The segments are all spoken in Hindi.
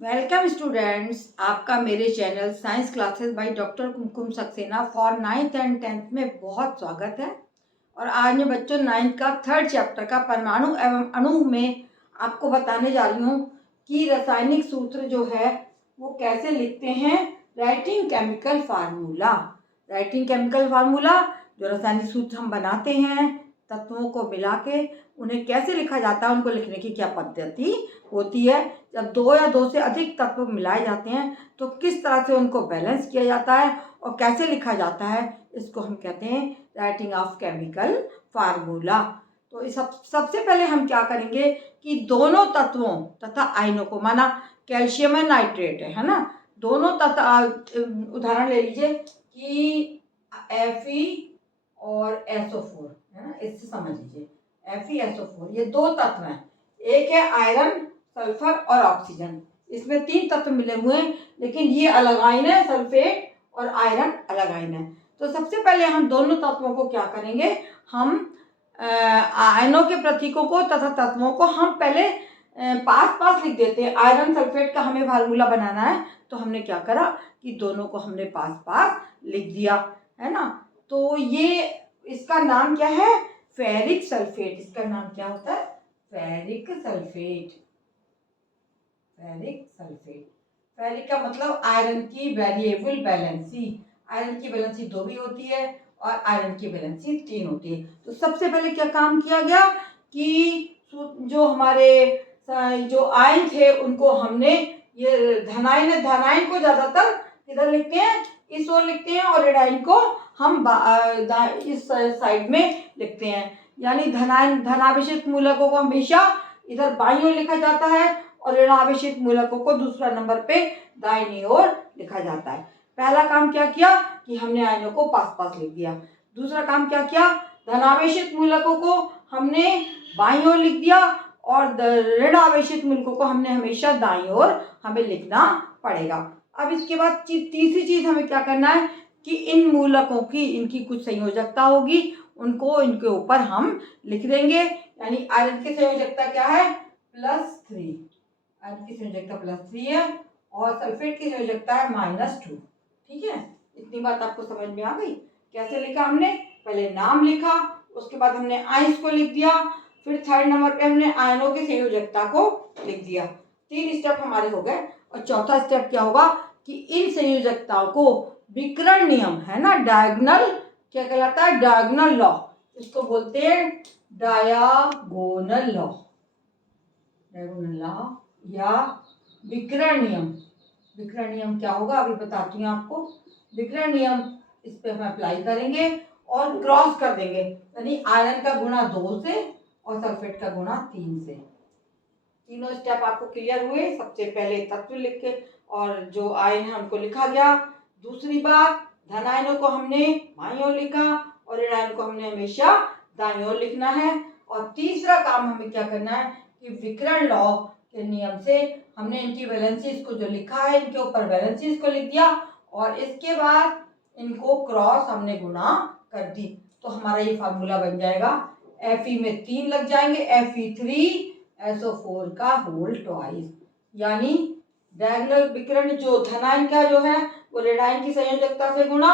वेलकम स्टूडेंट्स, आपका मेरे channel science classes by doctor Kumkum Saxena for 9th and 10th में बहुत स्वागत है। और आज मैं बच्चों 9th का 3rd चैप्टर का परमाणु एवं अणु में आपको बताने जा रही हूँ कि रासायनिक सूत्र जो है वो कैसे लिखते हैं। राइटिंग केमिकल फार्मूला जो रासायनिक सूत्र हम बनाते हैं तत्वों को मिला के उन्हें कैसे लिखा जाता है, उनको लिखने की क्या पद्धति होती है। जब दो या दो से अधिक तत्व मिलाए जाते हैं तो किस तरह से उनको बैलेंस किया जाता है और कैसे लिखा जाता है, इसको हम कहते हैं राइटिंग ऑफ केमिकल फार्मूला। तो इस सबसे पहले हम क्या करेंगे कि दोनों तत्वों तथा आयनों को, माना कैल्शियम है नाइट्रेट है ना, दोनों तथा उदाहरण ले लीजिए कि Fe और SO4 है ना, इससे समझ लीजिए Fe SO4 ये दो तत्व हैं। एक है आयरन, सल्फर और ऑक्सीजन। इसमें 3 तत्व मिले हुए हैं, लेकिन ये अलग आयन है, सल्फेट और आयरन अलग आयन है। तो सबसे पहले हम दोनों तत्वों को क्या करेंगे, हम आयनों के प्रतीकों को तथा तत्वों को हम पहले पास पास लिख देते हैं। आयरन सल्फेट का हमें फार्मूला बनाना है तो हमने क्या करा कि दोनों को हमने पास पास लिख दिया है ना। तो ये इसका नाम क्या है, फेरिक सल्फेट। इसका नाम क्या होता है, फेरिक सल्फेट। फेरिक का मतलब आयरन की वेरिएबल बैलेंसी। आयरन की बैलेंसी 2 भी होती है और आयरन की बैलेंसी 3 होती है। तो सबसे पहले क्या काम किया गया कि जो हमारे जो आयन थे उनको हमने, ये धनायन को ज्यादातर किधर लिखते हैं, इस ओर लिखते हैं, और ऋणायन को हम इस साइड में लिखते हैं। यानी धनावेशित मूलकों को हमेशा इधर बाईं ओर लिखा जाता है और ऋणावेशित मूलकों को दूसरा नंबर पे दाहिनी ओर लिखा जाता है। पहला काम क्या किया कि हमने आयनों को पास पास लिख दिया। दूसरा काम क्या किया, धनावेशित मूलकों को हमने बाईं ओर लिख दिया और ऋणावेशित मूलकों को हमने हमेशा दाईं ओर हमें लिखना पड़ेगा। अब इसके बाद तीसरी चीज हमें क्या करना है कि इन मूलकों की, इनकी कुछ संयोजकता होगी, उनको इनके ऊपर हम लिख देंगे। यानी आयरन की संयोजकता क्या है, +3। आयरन की संयोजकता +3 है और सल्फेट की संयोजकता है -2। ठीक है, इतनी बात आपको समझ में आ गई। कैसे लिखा हमने, पहले नाम लिखा, उसके बाद हमने आयंस को लिख दिया, फिर 3rd नंबर पे हमने आयनों की संयोजकता को लिख दिया। 3 स्टेप हमारे हो गए। और चौथा स्टेप क्या होगा कि इन संयोजकताओं को विकर्ण नियम है ना, डायगोनल, क्या कहलाता है, डायगोनल लॉ। इसको बोलते हैं डायगोनल लॉ या विकर्ण नियम। विकर्ण नियम क्या होगा अभी बताती हूँ आपको। विकर्ण नियम इस पे हम अप्लाई करेंगे और क्रॉस कर देंगे, यानी आयरन का गुणा 2 से और सल्फेट का गुणा 3 से। तीनों स्टेप आपको क्लियर हुए। सबसे पहले तत्व लिख के और जो आयन है उनको लिखा गया। दूसरी बात, धन आयनों को हमने बाईं ओर लिखा और ऋण आयनों को हमने हमेशा दाईं ओर लिखना है। और तीसरा काम हमें क्या करना है कि विकर्ण लॉ के नियम से हमने इनकी वैलेंसीज को जो लिखा है, इनके ऊपर वैलेंसीज को लिख दिया और इसके बाद इनको क्रॉस हमने गुणा कर दी। तो हमारा ये फार्मूला बन जाएगा। Fe में 3 लग जाएंगे, Fe3SO4 का होल ट्वाइस। यानी डायगोनल विकर्ण जो धनायन का जो है वो ऋणायन की संयोजकता से गुणा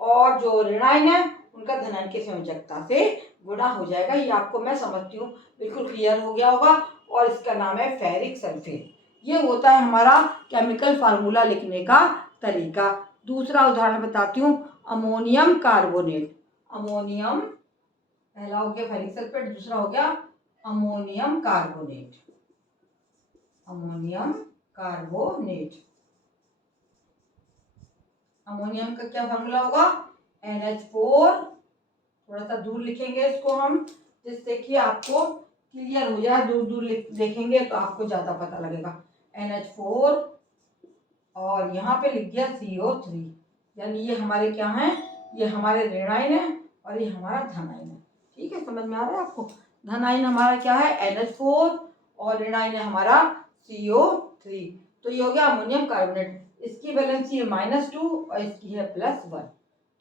और जो ऋणायन है उनका धनायन की संयोजकता से गुणा हो जाएगा। ये आपको मैं समझती हूँ बिल्कुल क्लियर हो गया होगा। और इसका नाम है फेरिक सल्फेट। ये होता है हमारा केमिकल फार्मूला लिखने का तरीका। दूसरा उदाहरण बताती हूँ, अमोनियम कार्बोनेट। अमोनियम पहला हो गया फेरिक सल्फेट, दूसरा हो गया ammonium carbonate. Ammonium carbonate, ammonium का क्या फार्मूला होगा, NH4। थोड़ा सा दूर लिखेंगे इसको हम, जिससे कि आपको क्लियर हो जाए। दूर दूर देखेंगे तो आपको ज्यादा पता लगेगा। NH4 और यहाँ पे लिख दिया CO3। यानी ये हमारे क्या हैं, ये हमारे ऋणायन है और ये हमारा धनायन है। ठीक है, समझ में आ रहा है आपको। धनायन हमारा क्या है, NH4 और ऋणायन है हमारा CO3। तो ये हो गया अमोनियम कार्बोनेट। इसकी वैलेंसी है -2 और इसकी है +1।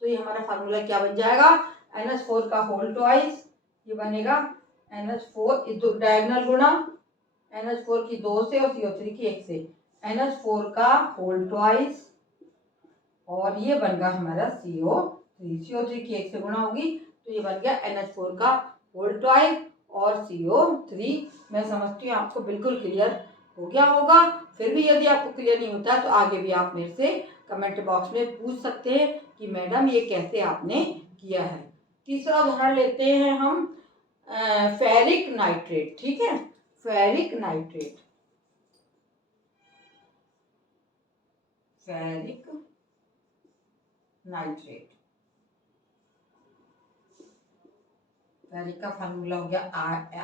तो ये हमारा फार्मूला क्या बन जाएगा, NH4 का होल ट्वाइस, ये बनेगा NH4 डायगोनल गुणा NH4 की 2 से और CO3 की 1 से। NH4 का होल ट्वाइस, और ये बन गया हमारा CO3। CO3 की 1 से गुणा होगी तो ये बन गया NH4 का होल ट्वाइस और CO3। मैं समझती हूँ आपको बिल्कुल क्लियर हो गया होगा। फिर भी यदि आपको क्लियर नहीं होता तो आगे भी आप मेरे से कमेंट बॉक्स में पूछ सकते हैं कि मैडम ये कैसे आपने किया है। तीसरा उदाहरण लेते हैं हम फेरिक नाइट्रेट। ठीक है, ferric nitrate, ferric nitrate, ferric का फार्मूला हो गया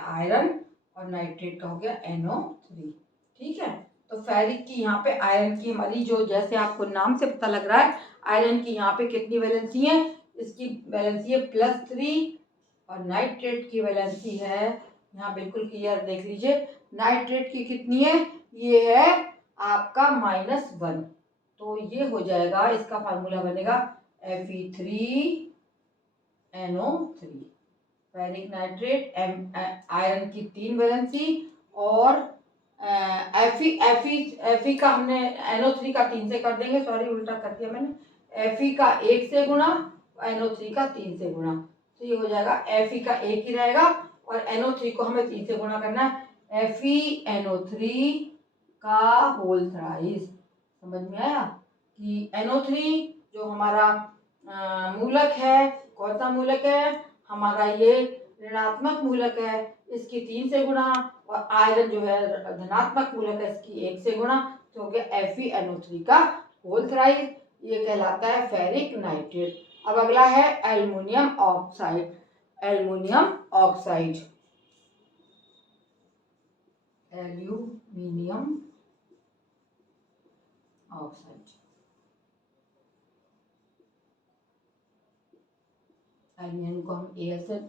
आयरन और नाइट्रेट का हो गया NO3। ठीक है, तो फेरिक की यहाँ पे आयरन की हमारी जो, जैसे आपको नाम से पता लग रहा है, आयरन की यहाँ पे कितनी वैलेंसी है, इसकी वैलेंसी है +3 और नाइट्रेट की वैलेंसी है, यहाँ बिल्कुल क्लियर देख लीजिए, नाइट्रेट की कितनी है, ये है आपका -1। तो ये हो जाएगा, इसका फार्मूला बनेगा Fe3NO3। फेरिक नाइट्रेट आयरन की 3 वैलेंसी और Fe का हमने NO3 का 3 से कर देंगे, सॉरी उल्टा कर दिया मैंने, Fe का 1 से गुणा, NO3 का 3 से गुणा, तो ये हो जाएगा Fe का 1 ही रहेगा और NO3 को हमें 3 से गुणा करना है, FeNO3 का होल थ्राइस। समझ में आया कि NO3 जो हमारा मूलक है, कौन सा मूलक है हमारा, ये ऋणात्मक मूलक है, इसकी 3 से गुणा, और आयरन जो है धनात्मक मूलक है, इसकी 1 से गुणा, तो हो गया FeNO3 का होल थ्राइस। ये कहलाता है फेरिक नाइट्रेट। अब अगला है aluminium oxide. Aluminium oxide, aluminium oxide, aluminium को हम Al से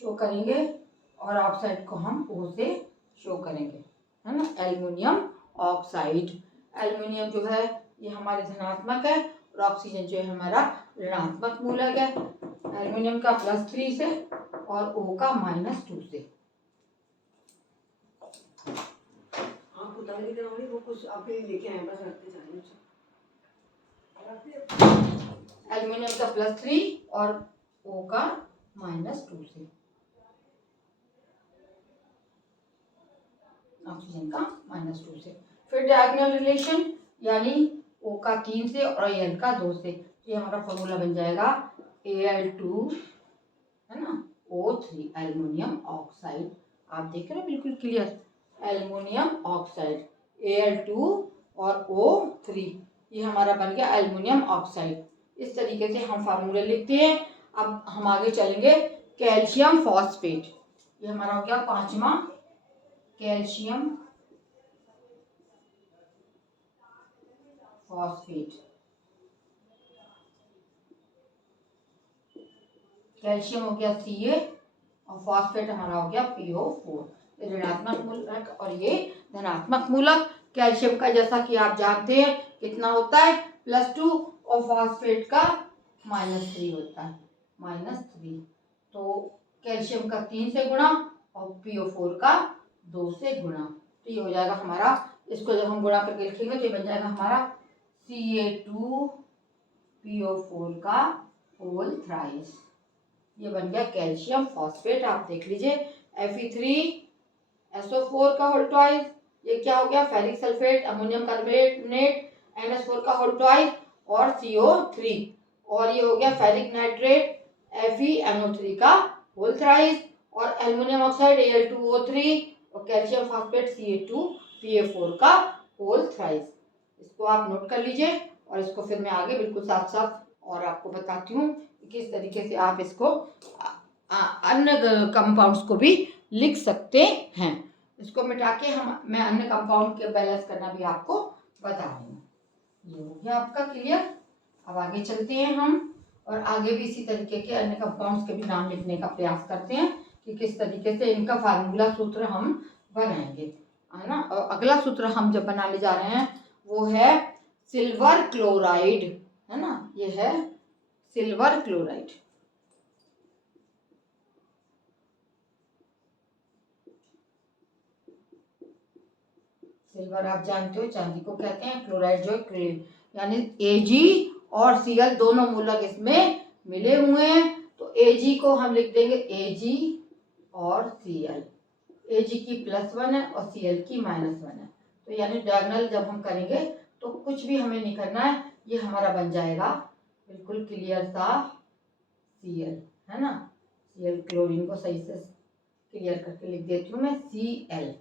शो करेंगे और ऑक्साइड को हम O से शो करेंगे, है ना। एल्युमिनियम ऑक्साइड, एल्युमिनियम जो है ये हमारे धनात्मक है और ऑक्सीजन जो है हमारा ऋणात्मक मूलक है। एल्युमिनियम का +3 से और O का -2 से। आप उतारी कराओगे वो कुछ आप लेके आए, बस रखते जाइए। एल्युमिनियम का +3 और O का -2 से, ऑक्सीजन का -2 से। फिर डायगोनल रिलेशन, यानी O का 3 से और Al का 2 से, ये हमारा फॉर्मूला बन जाएगा Al2, है ना, O3, एल्युमिनियम ऑक्साइड। आप देख रहे हैं बिल्कुल क्लियर, एल्युमिनियम ऑक्साइड Al2 और O3, ये हमारा बन गया एल्युमिनियम ऑक्साइड। इस तरीके से हम फार्मूले लिखते हैं। अब हम आगे चलेंगे, कैल्शियम फॉस्फेट, ये हमारा हो गया 5वां, कैल्शियम फॉस्फेट। कैल्शियम हो गया Ca और फॉस्फेट हमारा हो गया PO4, ये ऋणात्मक मूलक और ये धनात्मक मूलक। कैल्शियम का जैसा कि आप जानते हैं कितना होता है, +2 और फॉस्फेट का -3 होता है, -3। तो कैल्शियम का 3 से गुणा और PO4 का 2 से गुणा, तो ये हो जाएगा हमारा, इसको जब हम गुणा करके लिखेंगे तो ये बन जाएगा हमारा Ca2PO4 का होल थ्राइस। ये बन गया कैल्शियम फॉस्फेट। आप देख लीजिए, Fe3SO4 का होल ट्वाइस, ये क्या हो गया, ferric sulphate, ammonium carbonate, NH4 का होल ट्वाइस और CO3, और ये हो गया फेरिक नाइट्रेट FeNO3 का होल थ्राइस, और एल्युमिनियम ऑक्साइड Al2O3 और कैल्शियम फॉस्फेट Ca2PO4 का होल थ्राइस। इसको आप नोट कर लीजिए और इसको फिर मैं आगे बिल्कुल साथ साथ और आपको बताती हूँ किस तरीके से आप इसको अन्य कंपाउंड्स को भी लिख सकते हैं। इसको मिटा के मैं अन्य कंपाउंड के बैलेंस करना भी आपको बता रही हूँ। ये हो गया आपका क्लियर। अब आगे चलते हैं हम और आगे भी इसी तरीके के अन्य कंपाउंड्स के भी नाम लिखने का प्रयास करते हैं कि किस तरीके से इनका फार्मूला सूत्र हम बनाएंगे, है ना। और अगला सूत्र हम जब बनाने जा रहे हैं वो है सिल्वर क्लोराइड, है ना, ये है सिल्वर क्लोराइड। सिल्वर आप जानते हो चांदी को कहते हैं, क्लोराइड जो है यानी Ag और Cl दोनों मूलक इसमें मिले हुए हैं, तो Ag को हम लिख देंगे Ag और Cl। Ag की +1 है और Cl की -1 है, तो यानी डायगोनल जब हम करेंगे तो कुछ भी हमें नहीं करना है, ये हमारा बन जाएगा बिल्कुल क्लियर सा Cl, है ना। Cl क्लोरीन को सही से क्लियर करके लिख देती हूँ मैं Cl।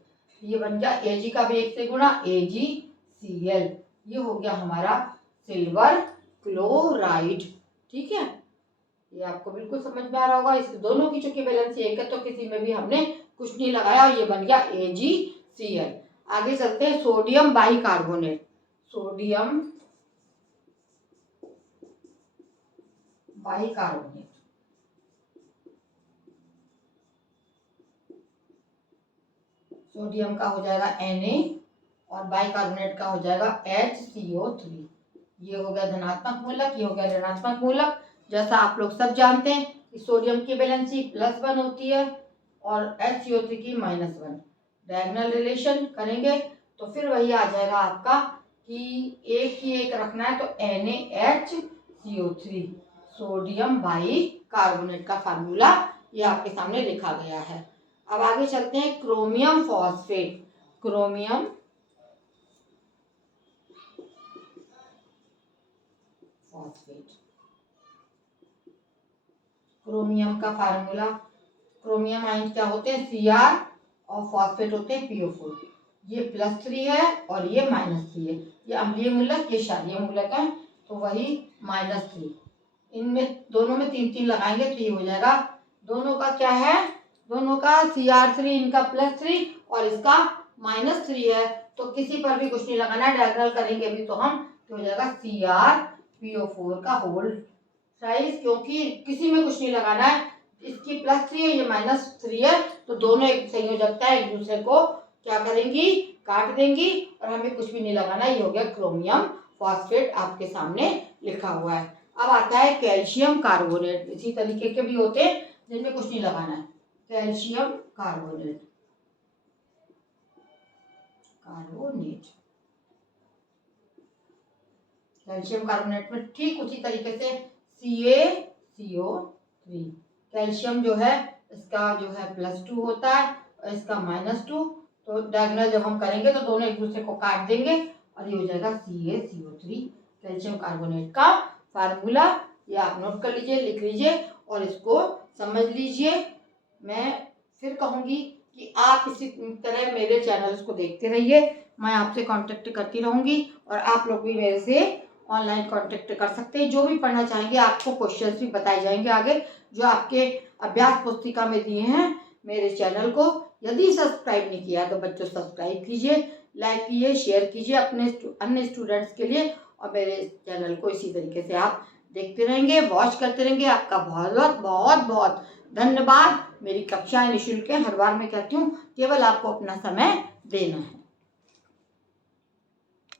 ये बन गया Ag का भी 1 से गुणा AgCl, ये हो गया हमारा सिल्वर क्लोराइड। ठीक है, ये आपको बिल्कुल समझ में आ रहा होगा। इस दोनों की चूंकि वैलेंसी एक है तो किसी में भी हमने कुछ नहीं लगाया, ये बन गया AgCl। आगे चलते हैं sodium bicarbonate. Sodium bicarbonate, sodium का हो जाएगा Na और बाइकार्बोनेट का हो जाएगा HCO3। ये हो गया धनात्मक मूलक, ये हो गया ऋणात्मक मूलक। जैसा आप लोग सब जानते हैं कि सोडियम की वैलेंसी +1 होती है और HCO3 की -1। डायगोनल रिलेशन करेंगे तो फिर वही आ जाएगा आपका कि एक ही एक रखना है, तो NaHCO3 सोडियम बाइकार्बोनेट का फार्मूला ये आपके सामने लिखा गया है। अब आगे चलते हैं chromium phosphate. Chromium phosphate, chromium का फार्मूला, क्रोमियम आयन क्या होते हैं Cr और फॉस्फेट होते हैं PO4। ये +3 है और ये -3 है, ये अम्लीय मूलक, ये क्षारीय मूलक है, तो वही -3। इनमें दोनों में 3 लगाएंगे तो ये हो जाएगा, दोनों का क्या है, दोनों का Cr3 इनका +3 और इसका -3 है, तो किसी पर भी कुछ नहीं लगाना है, डायगोनल करेंगे भी तो हम, तो हो जाएगा CrPO4 का होल साइज, क्योंकि किसी में कुछ नहीं लगाना है। इसकी +3 है, ये -3 है, तो दोनों एक संयोजकता है, एक दूसरे को क्या करेंगी, काट देंगी, और हमें कुछ भी नहीं लगाना। ये हो गया क्रोमियम फॉस्फेट, आपके सामने लिखा हुआ है। अब आता है कैल्शियम कार्बोनेट। इसी तरीके के भी होते हैं जिनमें कुछ नहीं लगाना है। कैल्शियम कार्बोनेट, कैल्शियम कार्बोनेट में ठीक उसी तरीके से CaCO3, कैल्शियम जो है इसका जो है +2 होता है और इसका -2, तो डायगोनल जब हम करेंगे तो दोनों एक दूसरे को काट देंगे और ये हो जाएगा CaCO3 कैल्शियम कार्बोनेट का फार्मूला। ये आप नोट कर लीजिए, लिख लीजिए और इसको समझ लीजिए। मैं फिर कहूँगी कि आप इसी तरह मेरे चैनल्स को देखते रहिए, मैं आपसे कांटेक्ट करती रहूँगी और आप लोग भी मेरे से ऑनलाइन कांटेक्ट कर सकते हैं। जो भी पढ़ना चाहेंगे आपको क्वेश्चंस भी बताए जाएंगे आगे, जो आपके अभ्यास पुस्तिका में दिए हैं। मेरे चैनल को यदि सब्सक्राइब नहीं किया तो बच्चों सब्सक्राइब कीजिए, लाइक कीजिए, शेयर कीजिए अपने अन्य स्टूडेंट्स के लिए, और मेरे चैनल को इसी तरीके से आप देखते रहेंगे, वॉच करते रहेंगे। आपका बहुत बहुत बहुत धन्यवाद। मेरी कक्षाएं निःशुल्क है, हर बार मैं कहती हूँ, केवल आपको अपना समय देना है।